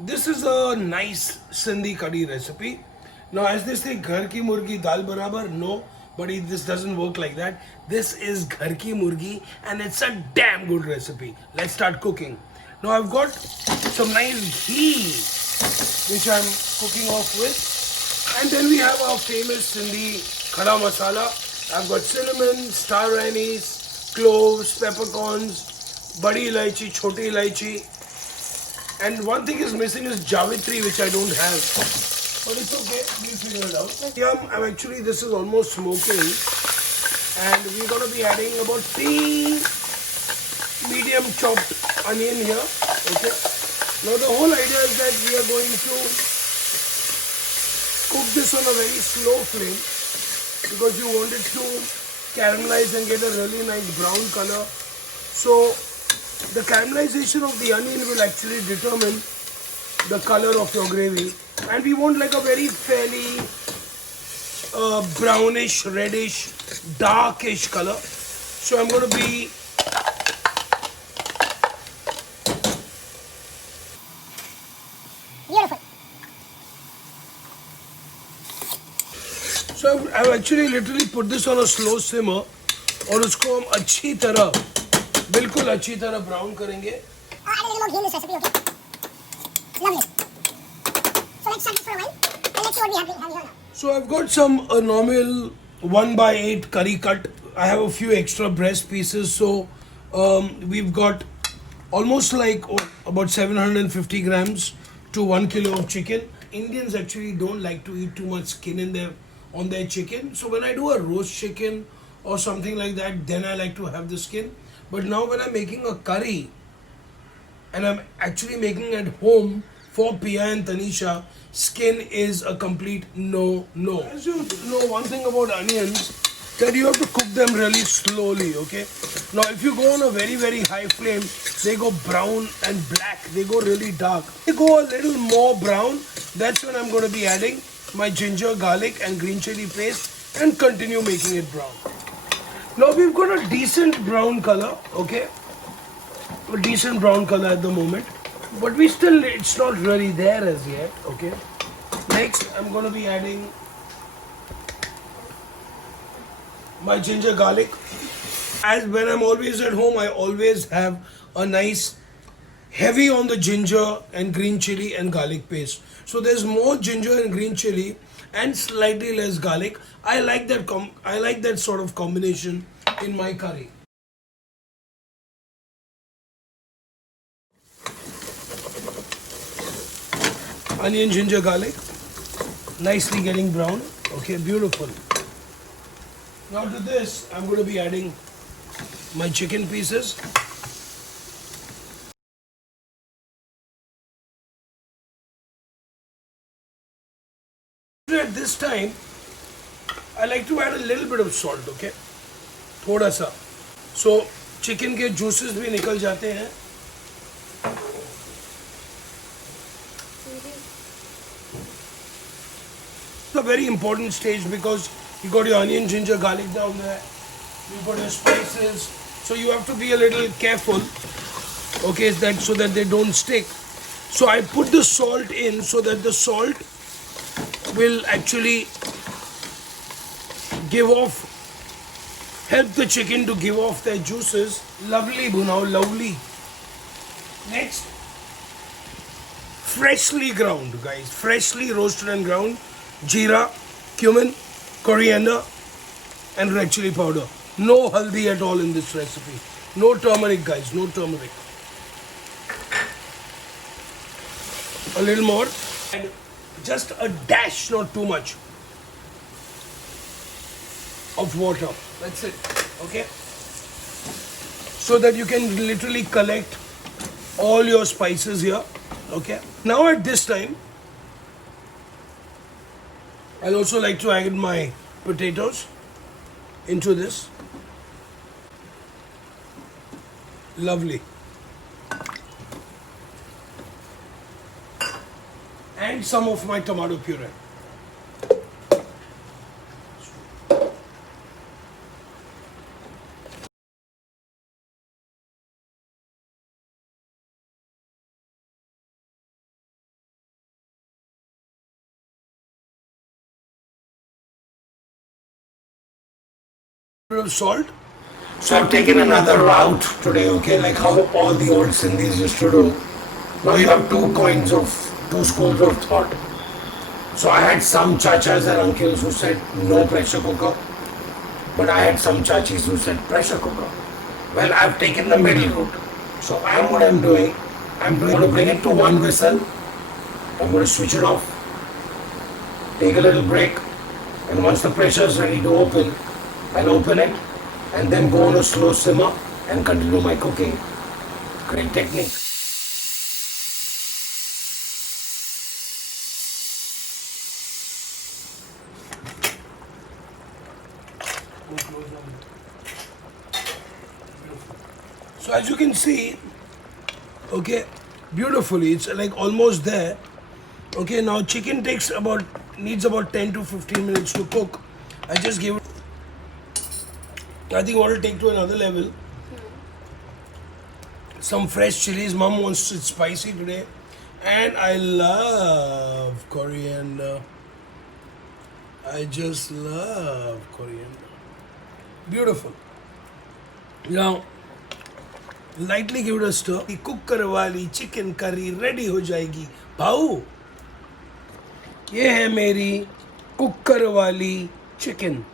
This is a nice Sindhi curry recipe. Now, as they say, ghar ki murgi dal barabar. No, but this doesn't work like that. This is ghar ki murgi, and it's a damn good recipe. Let's start cooking. Now, I've got some nice ghee, which I'm cooking off with. And then we have our famous Sindhi khada masala. I've got cinnamon, star anise, cloves, peppercorns, badi ilaichi, choti ilaichi. And one thing is missing is Javitri, which I don't have. But it's okay, we'll figure it out. Yeah, this is almost smoking. And we're going to be adding about 3 medium chopped onion here. Okay. Now the whole idea is that we are going to cook this on a very slow flame because you want it to caramelize and get a really nice brown color. So the caramelization of the onion will actually determine the color of your gravy, and we want like a very fairly brownish, reddish, darkish color. So I'm going to be beautiful. So I've actually literally put this on a slow simmer और उसको हम अच्छी तरह बिल्कुल अच्छी तरह brown करेंगे. Add a little more ghee in this recipe, okay? Lovely. So let's shut this for a while and let's see what we have here now. So I've got some normal 1/8 curry cut. I have a few extra breast pieces. So we've got almost like about 750 grams to 1 kilo of chicken. Indians actually don't like to eat too much skin on their chicken. So when I do a roast chicken or something like that, then I like to have the skin. But now when I'm making a curry and I'm actually making at home for Pia and Tanisha, skin is a complete no. As you know, one thing about onions, that you have to cook them really slowly, okay? Now, if you go on a very, very high flame, they go brown and black. They go really dark. They go a little more brown. That's when I'm going to be adding my ginger, garlic and green chili paste and continue making it brown. Now, we've got a decent brown color, okay? A decent brown color at the moment, but it's not really there as yet. Okay, next I'm going to be adding my ginger garlic. As when I'm always at home, I always have a nice heavy on the ginger and green chili and garlic paste. So there's more ginger and green chili and slightly less garlic. I like that sort of combination in my curry. Onion, ginger, garlic, nicely getting brown. Okay, beautiful. Now to this, I'm going to be adding my chicken pieces. At this time, I like to add a little bit of salt, okay? थोड़ा सा. So, chicken के juices भी निकल जाते हैं. It's a very important stage because you got your onion, ginger, garlic down there. You got your spices, so you have to be a little careful, okay, so that they don't stick. So I put the salt in so that the salt will actually help the chicken to give off their juices. Lovely bhunao, lovely. Next, freshly ground, guys, freshly roasted and ground jeera, cumin, coriander and red chili powder. No haldi at all in this recipe. No turmeric, guys, no turmeric. A little more and just a dash, not too much, of water. That's it, okay? So that you can literally collect all your spices here, okay? Now at this time, I'll also like to add my potatoes into this. Lovely. And some of my tomato puree. of salt. So I've taken another route today, okay, like how all the old Sindhis used to do. Now you have two schools of thought. So I had some chachas and uncles who said no pressure cooker, but I had some chachis who said pressure cooker. Well, I've taken the middle route. So I'm going to bring it to one whistle. I'm going to switch it off, take a little break, and once the pressure is ready to open, I'll open it and then go on a slow simmer and continue my cooking. Great technique. So as you can see, okay, beautifully, it's like almost there. Okay, now chicken needs about 10 to 15 minutes to cook. I just gave it, I think what will take to another level. Some fresh chilies. Mom wants it spicy today. And I love coriander. I just love coriander. Beautiful. Now, lightly give it a stir. The cooker वाली chicken curry ready हो जाएगी. भाऊ, ये है मेरी cooker वाली chicken.